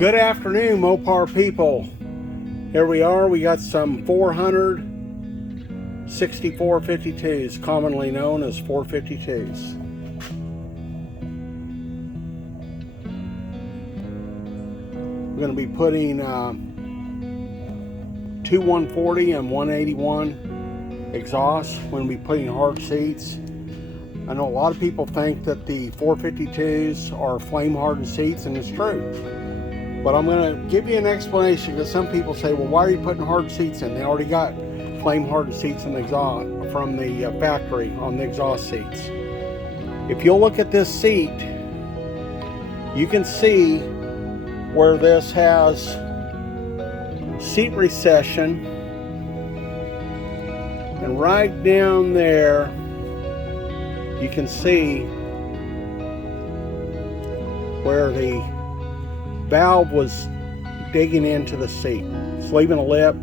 Good afternoon, Mopar people. Here we are. We got some 46452s, commonly known as 452s. We're going to be putting two 140 and 181 exhausts. We're going to be putting hard seats. I know a lot of people think that the 452s are flame hardened seats, and it's true. But I'm going to give you an explanation, because some people say, well, why are you putting hard seats in? They already got flame hardened seats in the exhaust from the factory on the exhaust seats. If you'll look at this seat, you can see where this has seat recession, and right down there you can see where the valve was digging into the seat. It's leaving a lip.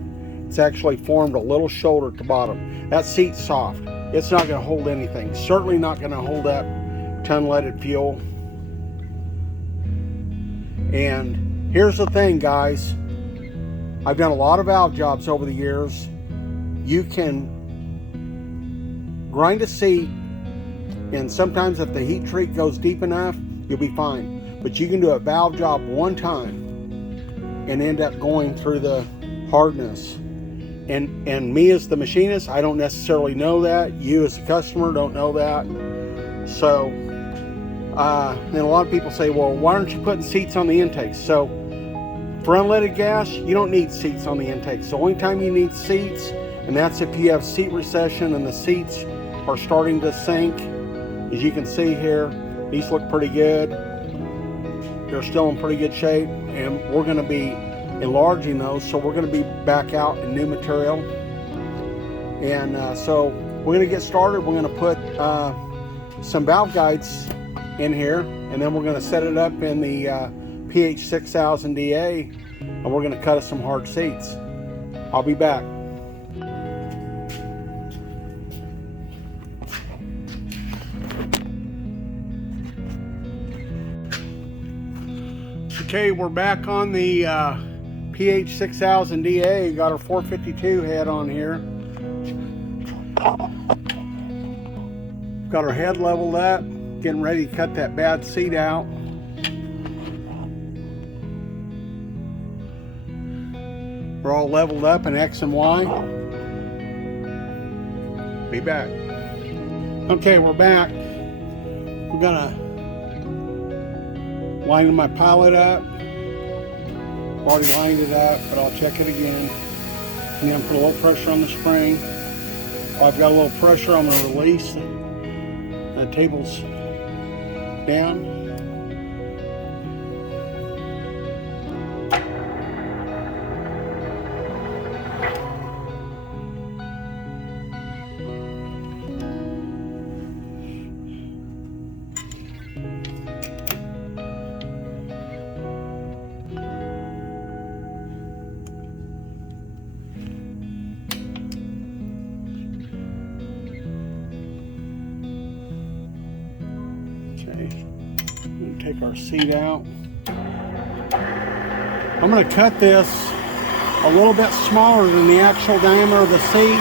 It's actually formed a little shoulder at the bottom. That seat's soft. It's not going to hold anything. Certainly not going to hold up to unleaded fuel. And here's the thing, guys. I've done a lot of valve jobs over the years. You can grind a seat, and sometimes if the heat treat goes deep enough, you'll be fine. But you can do a valve job one time and end up going through the hardness. And me as the machinist, I don't necessarily know that. You as a customer don't know that. So, then a lot of people say, well, why aren't you putting seats on the intakes? So, for unleaded gas, you don't need seats on the intakes. The only time you need seats, and that's if you have seat recession and the seats are starting to sink. As you can see here, these look pretty good. They're still in pretty good shape, and we're going to be enlarging those, so we're going to be back out in new material. And so we're going to get started. We're going to put some valve guides in here, and then we're going to set it up in the pt.1 and we're going to cut us some hard seats. I'll be back. Okay, we're back on the PH6000DA. Got our 452 head on here. Got our head leveled up, getting ready to cut that bad seat out. We're all leveled up in X and Y. Be back. Okay, we're back. We're gonna lining my pilot up. Already lined it up, but I'll check it again. And then put a little pressure on the spring. While I've got a little pressure, I'm going to release. The table's down. Take our seat out. I'm going to cut this a little bit smaller than the actual diameter of the seat.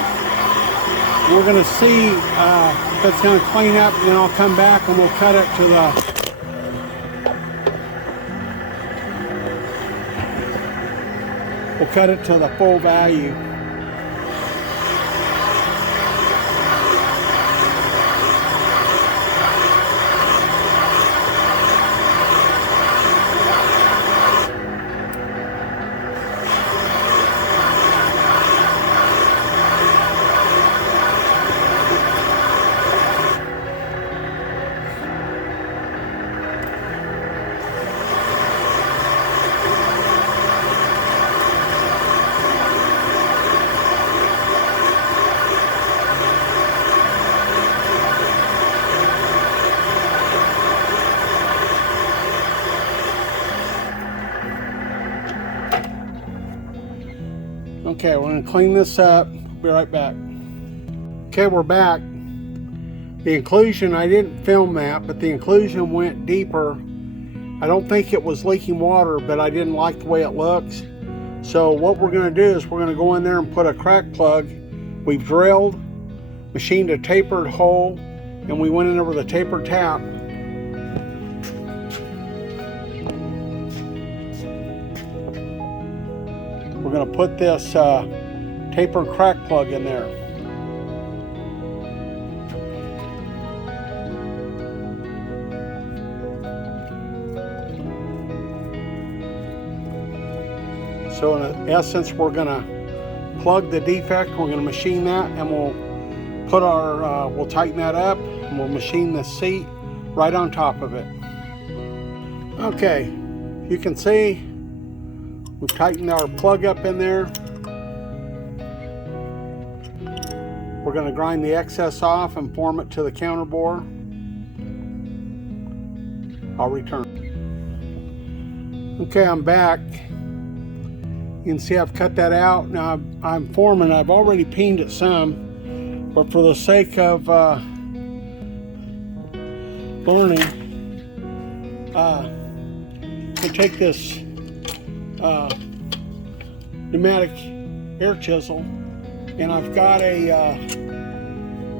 We're going to see if it's going to clean up, and then I'll come back and we'll cut it to the full value. Okay, we're going to clean this up. Be right back. Okay, we're back. The inclusion, I didn't film that, but the inclusion went deeper I don't think it was leaking water, but I didn't like the way it looks. So what we're going to do is we're going to go in there and put a crack plug. We've drilled, machined a tapered hole, and we went in there with a tapered tap. We're going to put this tapered crack plug in there. So in essence, we're going to plug the defect, we're going to machine that, and we'll put our, we'll tighten that up, and we'll machine the seat right on top of it. Okay, you can see we've tightened our plug up in there. We're going to grind the excess off and form it to the counter bore. I'll return. Okay, I'm back. You can see I've cut that out. Now I'm forming, I've already peened it some, but for the sake of learning, I take this pneumatic air chisel, and I've got a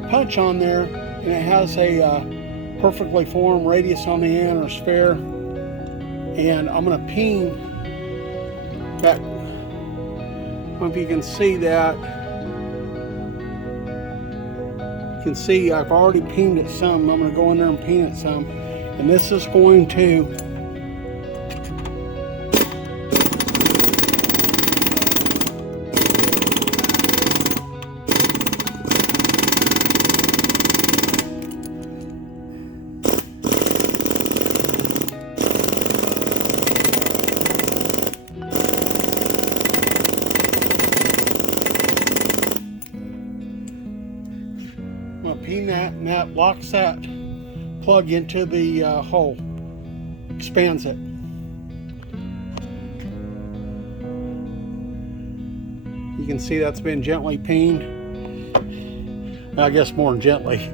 punch on there, and it has a perfectly formed radius on the end, or sphere, and I'm going to peen that. I don't know if you can see that. You can see I've already peened it some. I'm going to go in there and peen it some, and this is going to peen that, and that locks that plug into the hole, expands it. You can see that's been gently peened. I guess more than gently.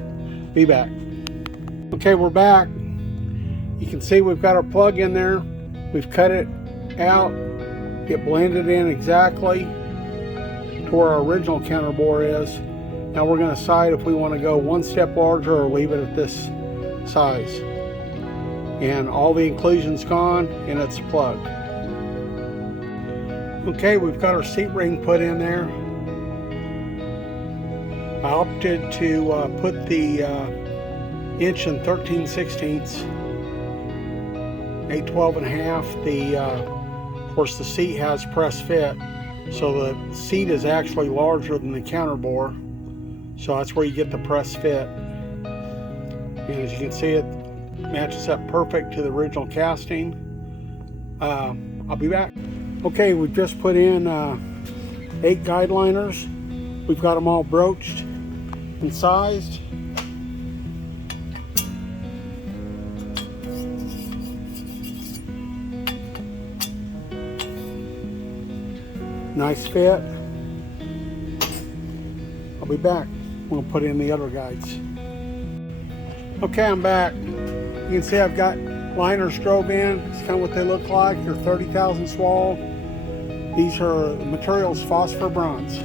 Be back. Okay, we're back. You can see we've got our plug in there. We've cut it out. It blended in exactly to where our original counter bore is. Now we're going to decide if we want to go one step larger or leave it at this size. And all the inclusion's gone, and it's plugged. Okay, we've got our seat ring put in there. I opted to put the 1 13/16, 812.5. Of course, the seat has press fit, so the seat is actually larger than the counter bore. So that's where you get the press fit. And as you can see, it matches up perfect to the original casting. I'll be back. Okay, we've just put in 8 guide liners. We've got them all broached and sized. Nice fit. I'll be back. We'll put in the other guides. Okay, I'm back. You can see I've got liners drove in. It's kind of what they look like. They're 30,000 swall. These are the materials phosphor bronze.